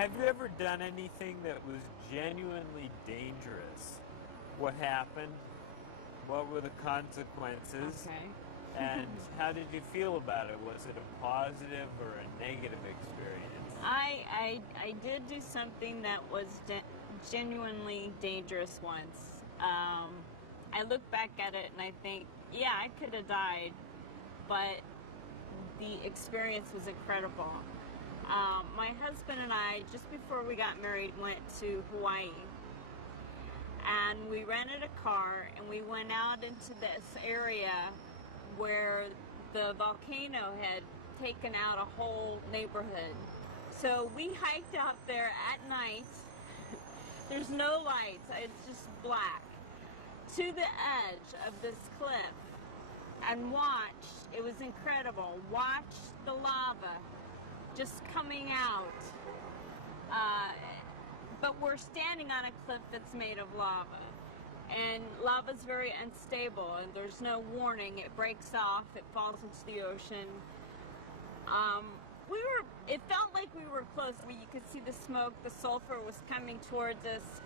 Have you ever done anything that was genuinely dangerous? What happened? What were the consequences? Okay. And how did you feel about it? Was it a positive or a negative experience? I did do something that was genuinely dangerous once. I look back at it and I think, yeah, I could have died, but the experience was incredible. My husband and I, just before we got married, went to Hawaii. And we rented a car and we went out into this area where the volcano had taken out a whole neighborhood. So we hiked out there at night. There's no lights, it's just black, to the edge of this cliff and watched. It was incredible. Watch the lava just coming out. But we're standing on a cliff that's made of lava. And lava's very unstable and there's no warning. It breaks off, it falls into the ocean. It felt like we were close. You could see the smoke, the sulfur was coming towards us,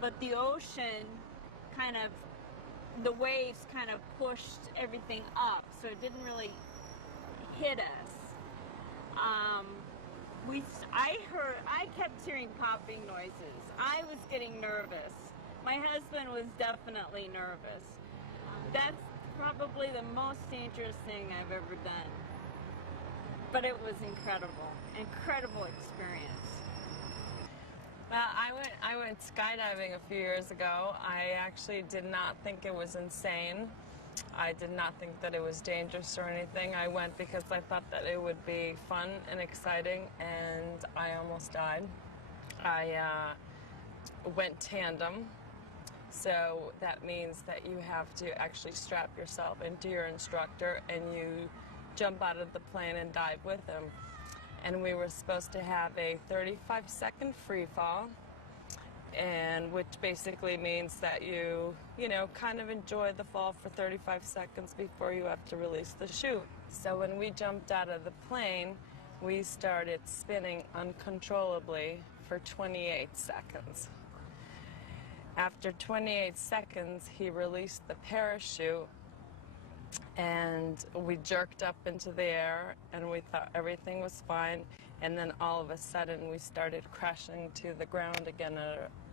but the ocean the waves kind of pushed everything up, so it didn't really hit us. I kept hearing popping noises. I was getting nervous. My husband was definitely nervous. That's probably the most dangerous thing I've ever done. But it was incredible. Incredible experience. Well, I went skydiving a few years ago. I actually did not think it was insane. I did not think that it was dangerous or anything. I went because I thought that it would be fun and exciting, and I almost died. I went tandem, so that means that you have to actually strap yourself into your instructor and you jump out of the plane and dive with him. And we were supposed to have a 35-second free fall, and which basically means that you kind of enjoy the fall for 35 seconds before you have to release the chute. So when we jumped out of the plane, we started spinning uncontrollably for 28 seconds. After 28 seconds, he released the parachute, and we jerked up into the air, and we thought everything was fine, and then all of a sudden we started crashing to the ground again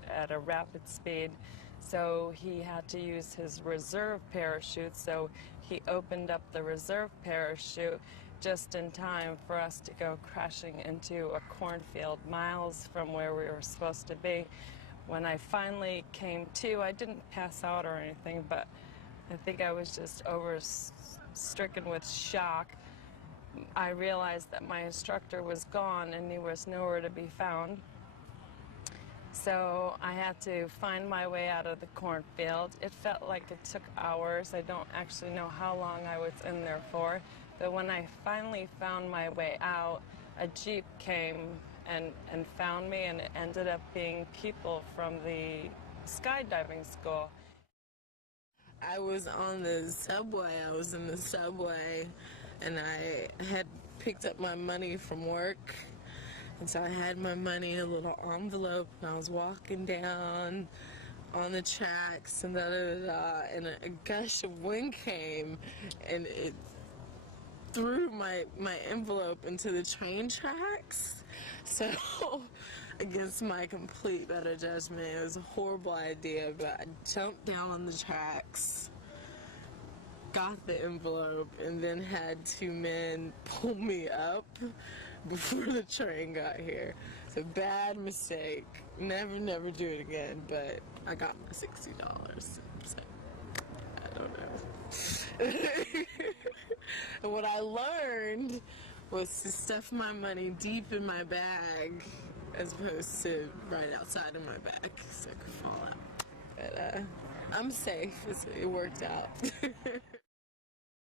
at a rapid speed. So he had to use his reserve parachute, so he opened up the reserve parachute just in time for us to go crashing into a cornfield miles from where we were supposed to be. When I finally came to, I didn't pass out or anything, but I think I was just stricken with shock. I realized that my instructor was gone and he was nowhere to be found. So I had to find my way out of the cornfield. It felt like it took hours. I don't actually know how long I was in there for. But when I finally found my way out, a Jeep came and found me, and it ended up being people from the skydiving school. I was on the subway. I was in the subway, and I had picked up my money from work. And so I had my money in a little envelope, and I was walking down on the tracks, and and a gush of wind came, and it threw my envelope into the train tracks. So, against my complete better judgment, it was a horrible idea, but I jumped down on the tracks, got the envelope, and then had two men pull me up before the train got here. It's a bad mistake. Never do it again, but I got my $60, so I don't know. And what I learned was to stuff my money deep in my bag as opposed to right outside of my bag so it could fall out. But I'm safe. It worked out.